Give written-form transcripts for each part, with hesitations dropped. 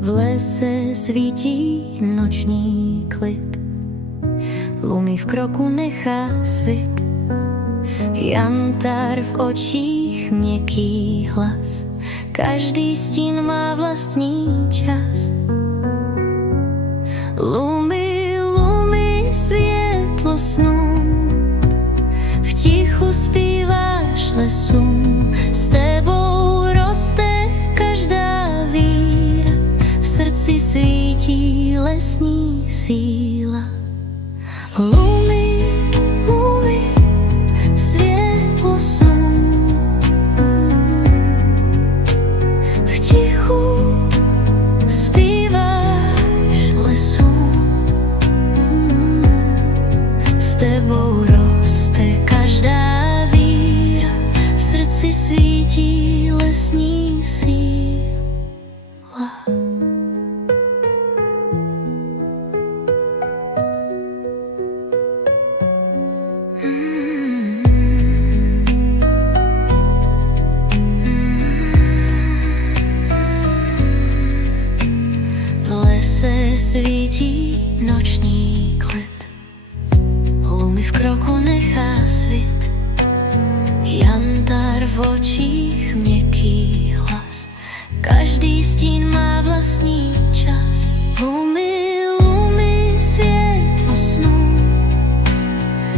V lese svítí noční klid, lumy v kroku nechá svit, jantar v očích měkký hlas, každý stín má vlastní čas. Lumy, lumy, světlo snů, v tichu zpíváš lesům, s tebou roste každá víra, v srdci svítí lesní síla. Lumy, lumy, světlo snů, v tichu zpíváš lesům, s tebou roste každá víra, v srdci svítí lesní síla. Svítí noční klid, lumy v kroku nechá svit, jantar v očích měkký hlas, každý stín má vlastní čas. Lumy, lumy, světlo snů,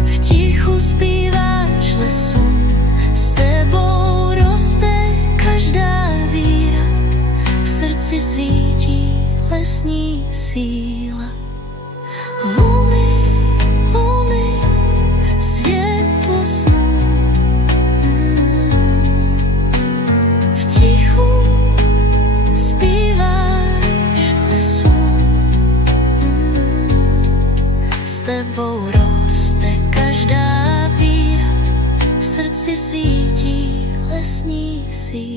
v tichu zpíváš lesům, s tebou roste každá víra, v srdci svítí lesní síla. Lumy, lumy, světlo snů, v tichu zpíváš lesům, s tebou roste každá víra, v srdci svítí lesní síla.